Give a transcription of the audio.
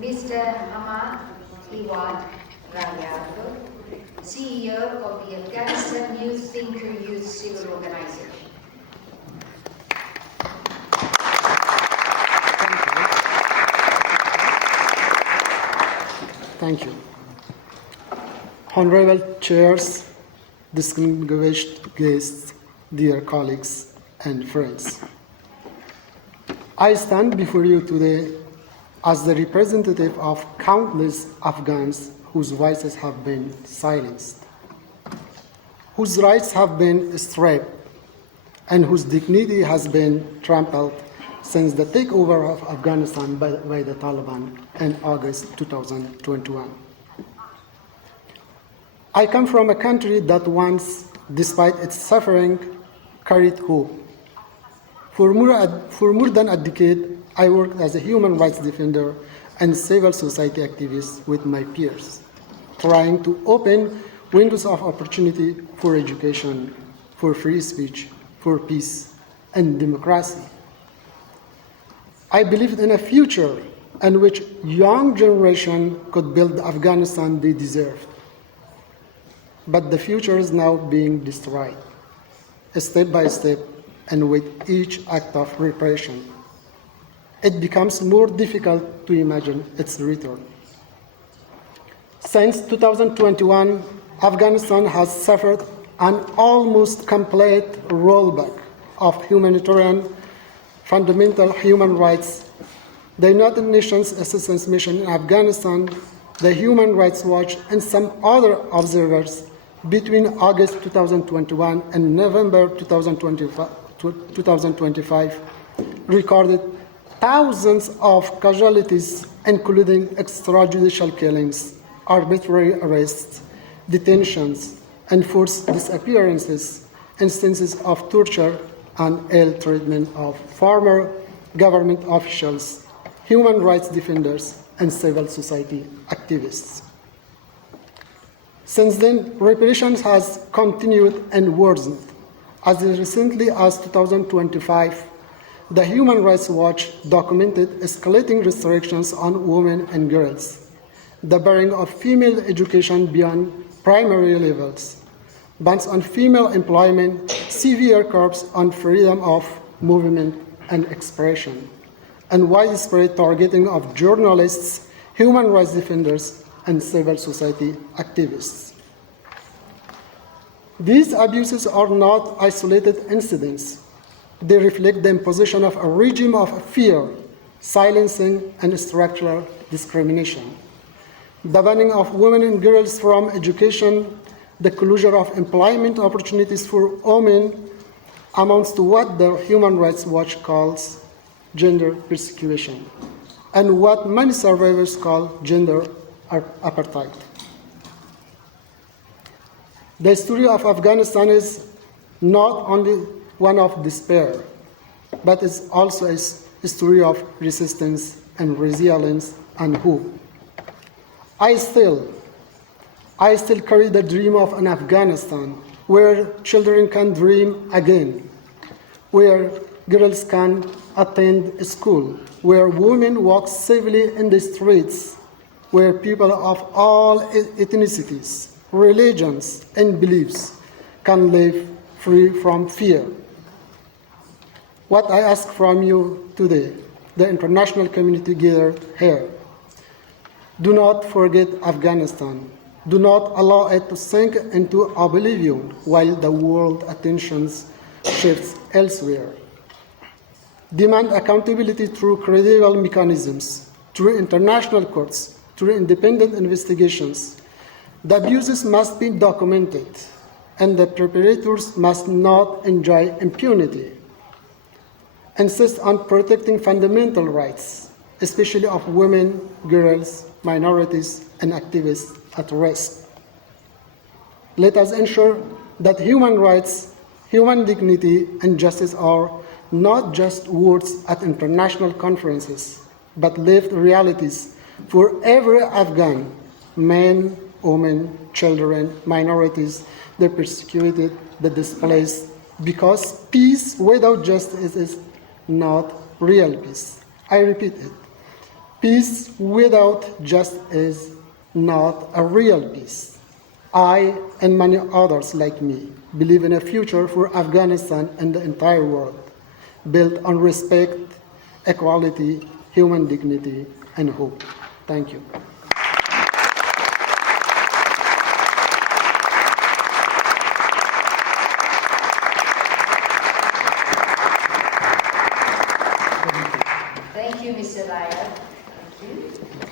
Mr. Ahmad Hewad, Rahyab, CEO of the Afghanistan Youth Thinker Youth Civil Organization. Thank you. Honorable chairs, distinguished guests, dear colleagues and friends. I stand before you today as the representative of countless Afghans whose voices have been silenced, whose rights have been stripped, and whose dignity has been trampled since the takeover of Afghanistan by the Taliban in August 2021. I come from a country that once, despite its suffering, carried hope. For more than a decade, I worked as a human rights defender and civil society activist with my peers, trying to open windows of opportunity for education, for free speech, for peace and democracy. I believed in a future in which young generation could build the Afghanistan they deserved. But the future is now being destroyed, step by step, and with each act of repression. It becomes more difficult to imagine its return. Since 2021, Afghanistan has suffered an almost complete rollback of humanitarian fundamental human rights. The United Nations Assistance Mission in Afghanistan, the Human Rights Watch, and some other observers between August 2021 and November 2025 recorded thousands of casualties, including extrajudicial killings, arbitrary arrests, detentions, and forced disappearances, instances of torture and ill treatment of former government officials, human rights defenders, and civil society activists. Since then, repression has continued and worsened. As recently as 2025, the Human Rights Watch documented escalating restrictions on women and girls, the barring of female education beyond primary levels, bans on female employment, severe curbs on freedom of movement and expression, and widespread targeting of journalists, human rights defenders, and civil society activists. These abuses are not isolated incidents. They reflect the imposition of a regime of fear, silencing, and structural discrimination. The banning of women and girls from education, the closure of employment opportunities for women amounts to what the Human Rights Watch calls gender persecution, and what many survivors call gender apartheid. The story of Afghanistan is not only one of despair, but is also a story of resistance and resilience and hope. I still carry the dream of an Afghanistan where children can dream again, where girls can attend school, where women walk safely in the streets, where people of all ethnicities, religions, and beliefs can live free from fear. What I ask from you today, the international community gathered here, do not forget Afghanistan. Do not allow it to sink into oblivion while the world attentions shifts elsewhere. Demand accountability through credible mechanisms, through international courts, through independent investigations. The abuses must be documented, and the perpetrators must not enjoy impunity. Insist on protecting fundamental rights, especially of women, girls, minorities, and activists at risk. Let us ensure that human rights, human dignity, and justice are not just words at international conferences, but lived realities for every Afghan, men, women, children, minorities, the persecuted, the displaced, because peace without justice is not real peace. I repeat it. Peace without justice is not a real peace. I and many others like me believe in a future for Afghanistan and the entire world, built on respect, equality, human dignity, and hope. Thank you. Thank you, Mr. Rahyab. Thank you.